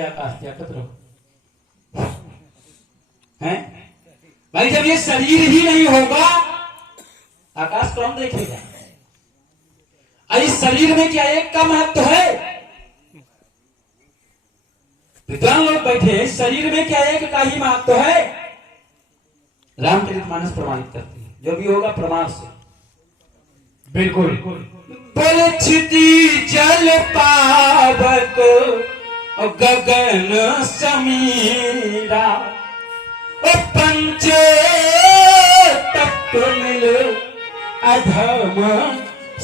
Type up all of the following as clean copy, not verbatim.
आकाश त्यागत रहो हैं भाई। जब ये शरीर ही नहीं होगा आकाश कौन देखेगा? इस शरीर में क्या एक का महत्व है? विद्वान लोग बैठे इस शरीर में क्या एक का ही महत्व है? रामचरितमानस प्रमाणित करती है, जो भी होगा प्रमाण से। बिल्कुल बोले क्षिति जल पावक गगन समीरा पंच तत्व मिल अधम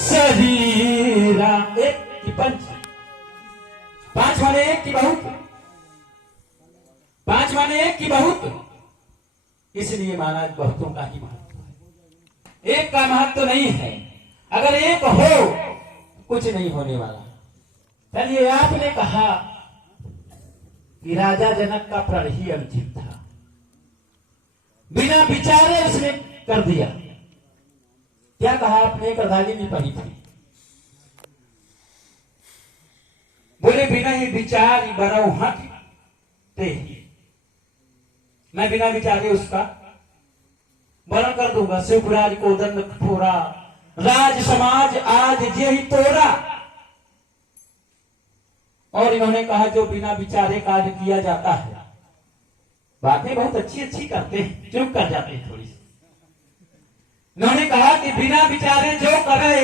शरीरा। एक की पंच, पांच माने एक की बहुत, पांच माने एक की बहुत, इसलिए महाराज बहुतों का ही महत्व है, एक का महत्व नहीं है। अगर एक हो कुछ नहीं होने वाला। चलिए आपने कहा कि राजा जनक का प्रण ही अंतिम था, बिना विचारे उसने कर दिया। क्या कहा आपने? करधाली नहीं पढ़ी थी। बोले बिना ही विचार बरऊ हट ते, मैं बिना विचारे उसका वर्णन कर दूंगा। शिवराज को दंड कठोरा, राज समाज आज जे ही तोरा। और इन्होंने कहा जो बिना विचारे कार्य किया जाता है, बातें बहुत अच्छी अच्छी करते हैं, चुप कर जाते हैं थोड़ी सी। इन्होंने कहा कि बिना विचारे जो करे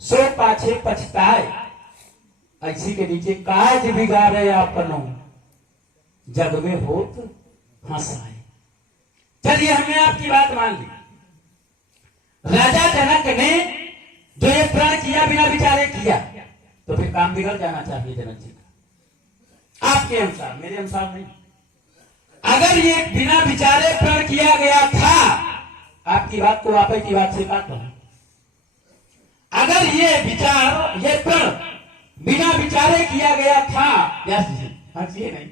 सो पाछे पछताए, ऐसी के नीचे काज बिगाड़े अपनो जग में होत हंसाए। चलिए हमने आपकी बात मान ली। राजा जनक ने जो ये प्रण किया बिना विचारे किया, तो फिर काम बिगड़ जाना चाहिए जनक जी का, आपके अनुसार, मेरे अनुसार नहीं। अगर ये बिना विचारे प्रण किया गया था, आपकी बात को आप की बात से काट रहा, अगर ये विचार ये प्रण बिना विचारे किया गया था, व्यास जी हंसिए नहीं,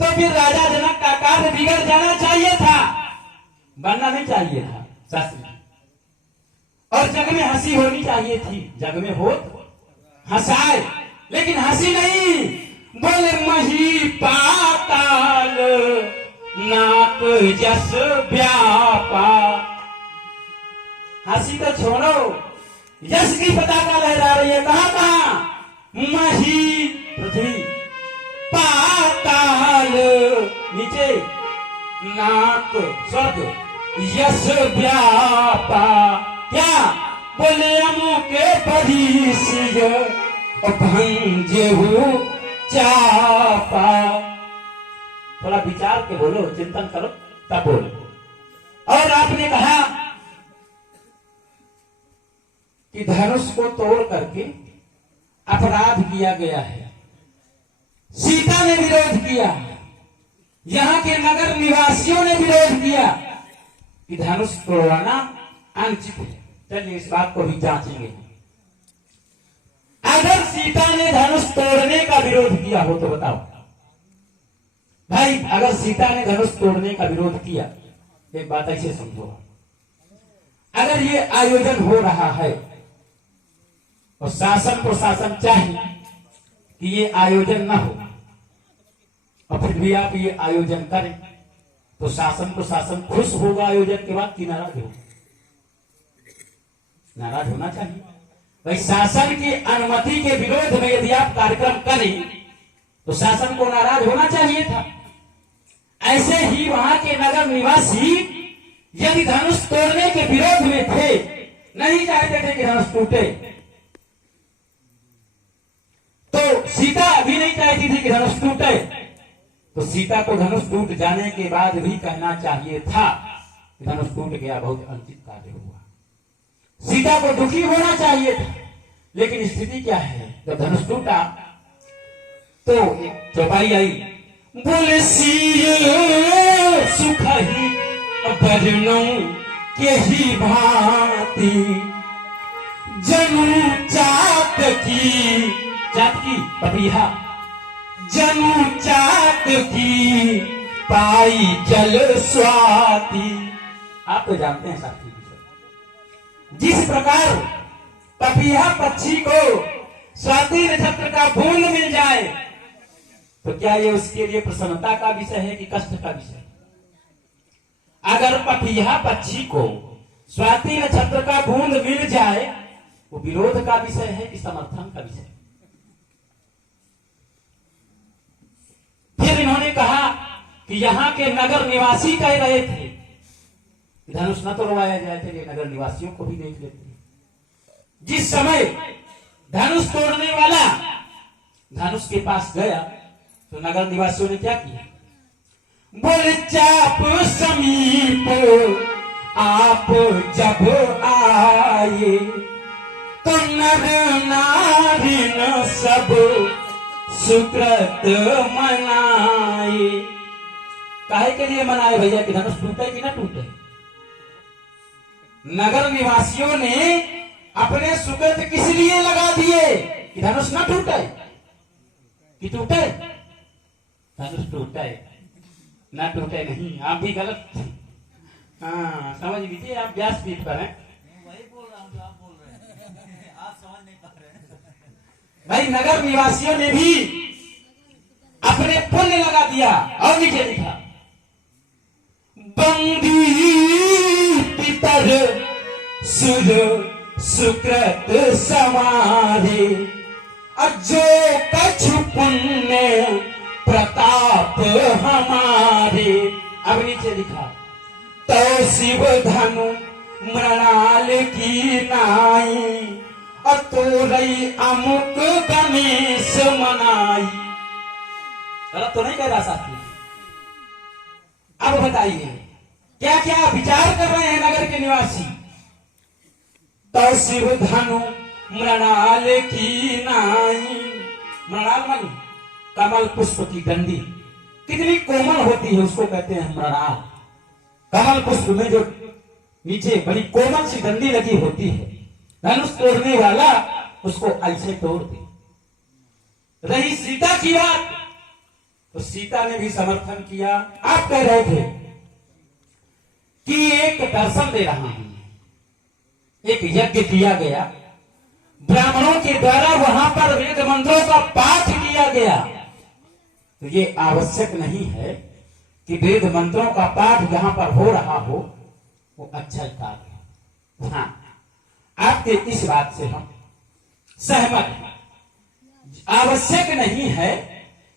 तो फिर राजा जनक का कार्य बिगड़ जाना चाहिए था, बनना नहीं चाहिए था शास्त्री। और जग में हंसी होनी चाहिए थी, जग में हो हंसाए, लेकिन हंसी नहीं। बोले मही पाताल नाक जस व्यापा। हंसी तो छोड़ो, यश की पताका लहरा रही है। कहां कहां? मही पृथ्वी, पाताल नीचे, नाक स्वर्ग, यश व्यापा। क्या? बोले अमुके परिसिय भंजेहु चापा। थोड़ा विचार के बोलो, चिंतन करो तब बोलो। और आपने कहा कि धनुष को तोड़ करके अपराध किया गया है, सीता ने विरोध किया, यहां के नगर निवासियों ने विरोध किया कि धनुष तोड़वाना अनुचित है। चलिए इस बात को भी जांचेंगे। अगर सीता ने धनुष तोड़ने का विरोध किया हो तो बताओ भाई, अगर सीता ने धनुष तोड़ने का विरोध किया, एक बात ऐसे समझो, अगर ये आयोजन हो रहा है और शासन प्रशासन चाहे कि ये आयोजन ना हो, और फिर भी आप ये आयोजन करें, तो शासन प्रशासन खुश होगा आयोजन के बाद कि नाराज होगा? नाराज होना चाहिए भाई। शासन की अनुमति के विरोध में यदि आप कार्यक्रम करें तो शासन को नाराज होना चाहिए था। ऐसे ही वहां के नगर निवासी यदि धनुष तोड़ने के विरोध में थे, नहीं चाहते थे कि धनुष टूटे, तो सीता भी नहीं चाहती थी कि धनुष टूटे, तो सीता को धनुष टूट जाने के बाद भी कहना चाहिए था कि धनुष टूट गया, बहुत अनुचित कार्य हुआ। सीता को दुखी होना चाहिए था, लेकिन स्थिति क्या है? जब धनुष टूटा तो चौपाई आई, बोले सुख ही बजनों के ही भांति जनु चात की, चात की पपीहा, जनु चात की पाई जल स्वाति। आप तो जानते हैं साथी, जिस प्रकार पपीहा पक्षी को स्वाति नक्षत्र का बूंद मिल जाए तो क्या ये उसके लिए प्रसन्नता का विषय है कि कष्ट का विषय? अगर पपीहा पक्षी को स्वाति नक्षत्र का बूंद मिल जाए, वो विरोध का विषय है कि समर्थन का विषय? फिर इन्होंने कहा कि यहाँ के नगर निवासी कह रहे थे, धनुष न तोड़वाया जाए, थे नगर निवासियों को भी देख लेते। जिस समय धनुष तोड़ने वाला धनुष के पास गया तो नगर निवासियों ने क्या किया? बोले चाप समीप आप जब आए तो नर नारी न सब सुकृत मनाए। काहे के लिए मनाए भैया कि धनुष टूटे कि न टूटे? नगर निवासियों ने अपने सुकृत किस लिए लगा दिए कि धनुष न टूटे? कि टूटे? धनुष टूटे ना टूटे नहीं। आप भी गलत, हाँ समझ लीजिए, आप व्यासपीठ पर हैं। वही बोल रहा हूँ जो आप बोल रहे हैं, आप समझ नहीं पा रहे हैं। भाई नगर निवासियों ने भी अपने पुण्य लगा दिया और नीचे लिखा बंदी पितर सुर सुकृत समारे जो कछु पुण्य प्रताप हमारे। अब नीचे लिखा तो शिव धनु मृणाल की नाई और तो रही अमुक गणेश मनाई। गलत तो नहीं कह रहा साथी? अब बताइए क्या क्या विचार कर रहे हैं नगर के निवासी? तो शिव धनु मृणाल की नाई, मृणाल मानी कमल पुष्प की डंडी, कितनी कोमल होती है उसको कहते हैं मृणाल। कमल पुष्प में जो नीचे बड़ी कोमल सी डंडी लगी होती है, धनुष तोड़ने वाला उसको ऐसे तोड़ दे। रही सीता की बात, तो सीता ने भी समर्थन किया। आप कह रहे थे कि एक दर्शन दे रहा हूं, एक यज्ञ किया गया, ब्राह्मणों के द्वारा वहां पर वेद मंत्रों का पाठ किया गया, तो ये आवश्यक नहीं है कि वेद मंत्रों का पाठ जहां पर हो रहा हो वो अच्छा कार्य है। हाँ, आपके इस बात से हम सहमत हैं। आवश्यक नहीं है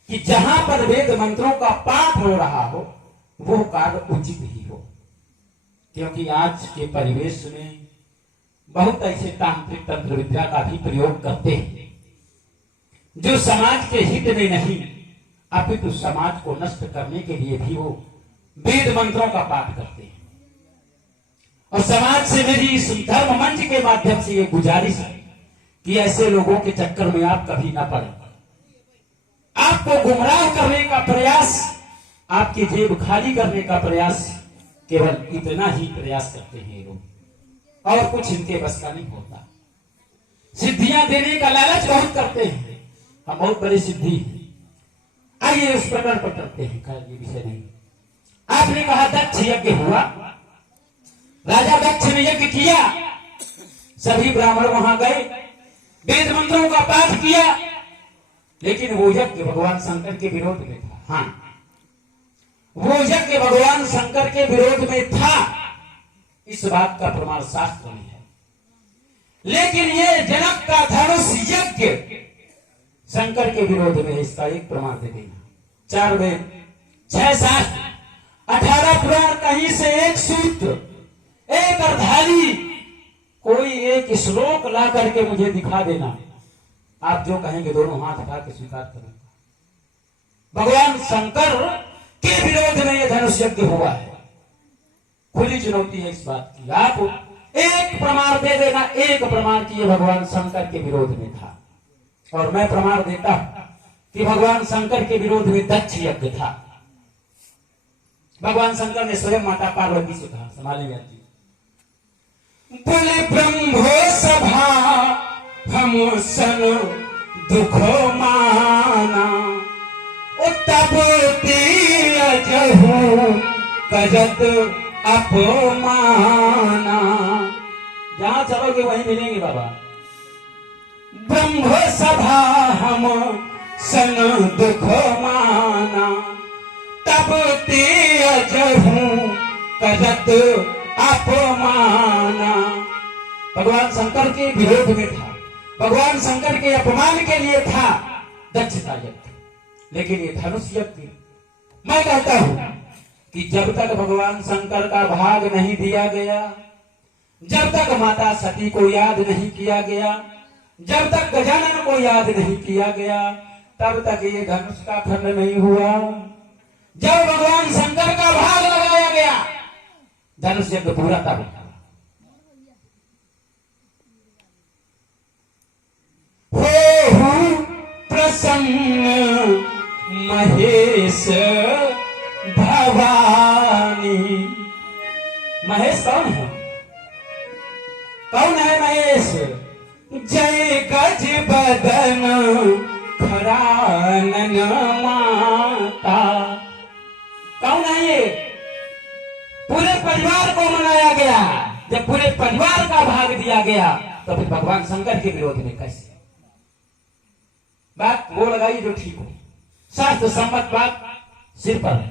कि जहां पर वेद मंत्रों का पाठ हो रहा हो वो कार्य उचित ही हो, क्योंकि आज के परिवेश में बहुत ऐसे तांत्रिक तंत्र विद्या का भी प्रयोग करते हैं जो समाज के हित में नहीं अपितु समाज को नष्ट करने के लिए भी वो वेद मंत्रों का पाठ करते हैं। और समाज से मेरी इस धर्म मंच के माध्यम से ये गुजारिश है कि ऐसे लोगों के चक्कर में आप कभी ना पड़े। आपको गुमराह करने का प्रयास, आपकी जेब खाली करने का प्रयास, केवल इतना ही प्रयास करते हैं लोग, और कुछ इनके बस का नहीं होता। सिद्धियां देने का लालच बहुत करते हैं, हम बहुत बड़ी सिद्धि है। आइए उस प्रकरण पर करते हैं, खैर ये विषय नहीं। आपने कहा दक्ष यज्ञ हुआ, राजा दक्ष ने यज्ञ किया, सभी ब्राह्मण वहां गए, वेद मंत्रों का पाठ किया, लेकिन वो यज्ञ भगवान शंकर के विरोध में था। हाँ, वो यज्ञ भगवान शंकर के विरोध में था, इस बात का प्रमाण शास्त्र में है। लेकिन ये जनक का धनुष यज्ञ शंकर के विरोध में, इसका एक प्रमाण दे देना। 4 वेद, 6 शास्त्र, 18 पुराण, कहीं से एक सूत्र, एक अर्धाली, कोई एक श्लोक ला करके मुझे दिखा देना। आप जो कहेंगे दोनों हाथ उठा के स्वीकार करूंगा। भगवान शंकर के विरोध में यह धनुष यज्ञ हुआ है। खुली चुनौती है इस बात की। आप एक प्रमाण दे देना, एक प्रमाण की भगवान शंकर के विरोध में था, और मैं प्रमाण देता हूं कि भगवान शंकर के विरोध में दक्ष यज्ञ था। भगवान शंकर ने स्वयं माता पार्वती से कहा, संभाले व्यास जी, बोले ब्रह्मो सभा हम सन दुख माना, तब जहू कजत अपमाना। जहां चलोगे वहीं मिलेंगे बाबा। ब्रह्म सभा हम सन दुख माना, तब ते अजहू करत अपमाना। भगवान शंकर के विरोध में था, भगवान शंकर के अपमान के लिए था दक्षता यज्ञ, लेकिन ये धनुष यज्ञ। मैं कहता हूं कि जब तक भगवान शंकर का भाग नहीं दिया गया, जब तक माता सती को याद नहीं किया गया, जब तक गजानन को याद नहीं किया गया, तब तक ये धनुष का खंड नहीं हुआ। जब भगवान शंकर का भाग लगाया गया, धनुष यज्ञ पूरा तब हुआ। हो प्रसन्न महेश भवानी। महेश कौन है? कौन है महेश? जय गज बदन खरानन माता। कौन है ये? पूरे परिवार को मनाया गया। जब पूरे परिवार का भाग दिया गया तो फिर भगवान शंकर के विरोध में कैसे? बात वो लगाई जो ठीक हो, शास्त्र सम्मत बात सिर पर है।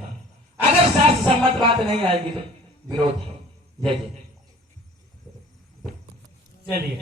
अगर शास्त्र सम्मत बात नहीं आएगी तो विरोध है। जय जय। चलिए।